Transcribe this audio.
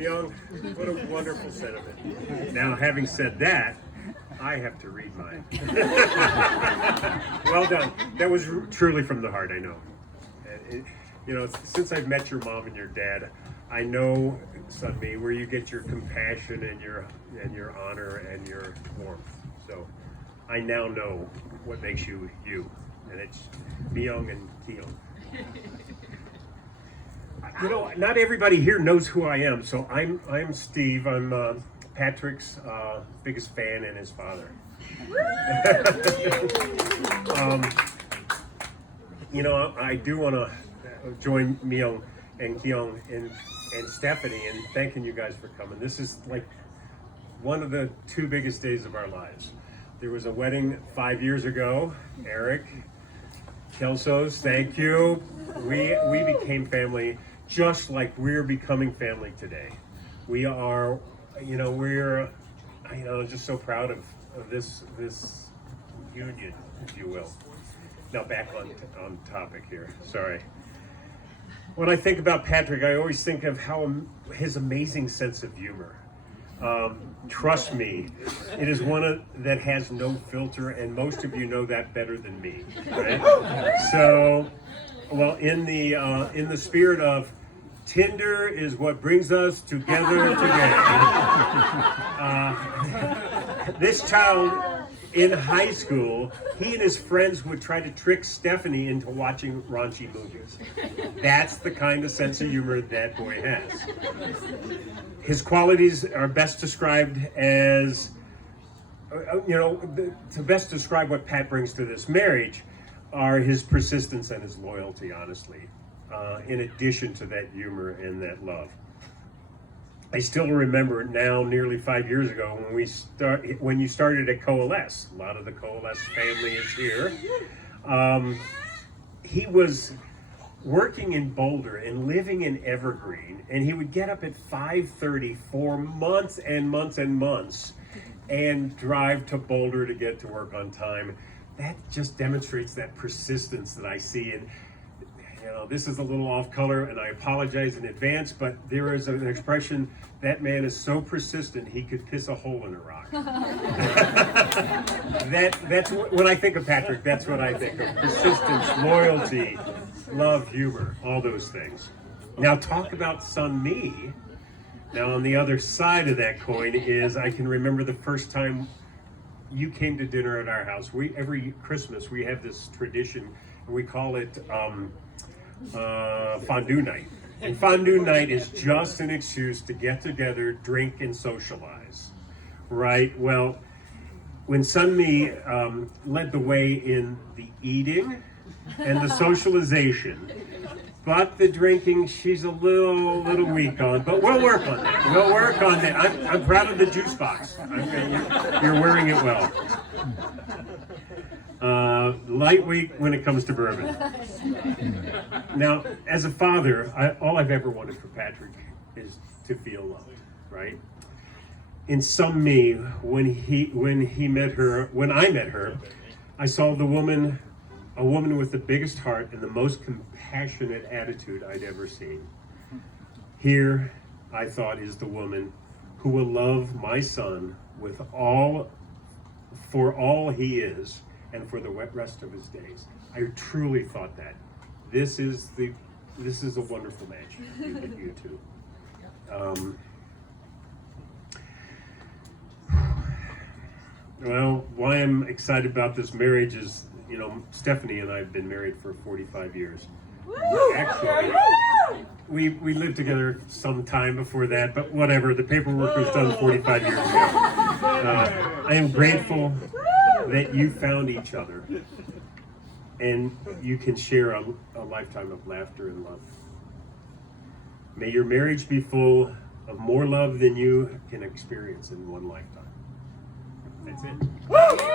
Young, what a wonderful sentiment. Now, having said that, I have to read mine. Well done. That was truly from the heart, I know. Since I've met your mom and your dad, I know, Sunmi, where you get your compassion and your honor and your warmth. So I now know what makes you you, and it's Myung and Keong. Not everybody here knows who I am. So I'm Steve. I'm Patrick's biggest fan and his father. I do want to join Myung and Keong and Stephanie in thanking you guys for coming. This is like one of the two biggest days of our lives. There was a wedding 5 years ago. Eric, Kelsos, thank you. We became family just like we're becoming family today. We are, we're just so proud of this union, if you will. Now back on topic here, sorry. When I think about Patrick, I always think of his amazing sense of humor. Trust me, it is one that has no filter, and most of you know that better than me, right? So, well, in the spirit of Tinder is what brings us together today. This child in high school, he and his friends would try to trick Stephanie into watching raunchy movies. That's the kind of sense of humor that boy has. His qualities are best described as, to best describe what Pat brings to this marriage are his persistence and his loyalty, honestly, in addition to that humor and that love. I still remember now, nearly 5 years ago, when you started at Coalesce. A lot of the Coalesce family is here. He was working in Boulder and living in Evergreen, and he would get up at 5:30 for months and months and months and drive to Boulder to get to work on time. That just demonstrates that persistence that I see. And this is a little off color, and I apologize in advance, but there is an expression, that man is so persistent he could piss a hole in a rock. That's when I think of Patrick, that's what I think of. Persistence, loyalty, love, humor, all those things. Now talk about Sunmi. Now on the other side of that coin is, I can remember the first time you came to dinner at our house. Every Christmas we have this tradition, and we call it fondue night. And fondue night is just an excuse to get together, drink, and socialize, right? Well, when Sunmi led the way in the eating and the socialization, but the drinking, she's a little weak on, but we'll work on that. We'll work on that. I'm proud of the juice box. You're wearing it well. Lightweight when it comes to bourbon. Now, as a father, all I've ever wanted for Patrick is to feel loved, right? In Sunmi, when I met her, I saw a woman with the biggest heart and the most compassionate attitude I'd ever seen. Here, I thought, is the woman who will love my son for all he is, and for the rest of his days. I truly thought that. This is a wonderful match, you two. Well, why I'm excited about this marriage is, Stephanie and I have been married for 45 years. Actually, we lived together some time before that, but whatever, the paperwork was done 45 years ago. I am grateful that you found each other and you can share a lifetime of laughter and love. May your marriage be full of more love than you can experience in one lifetime. That's it.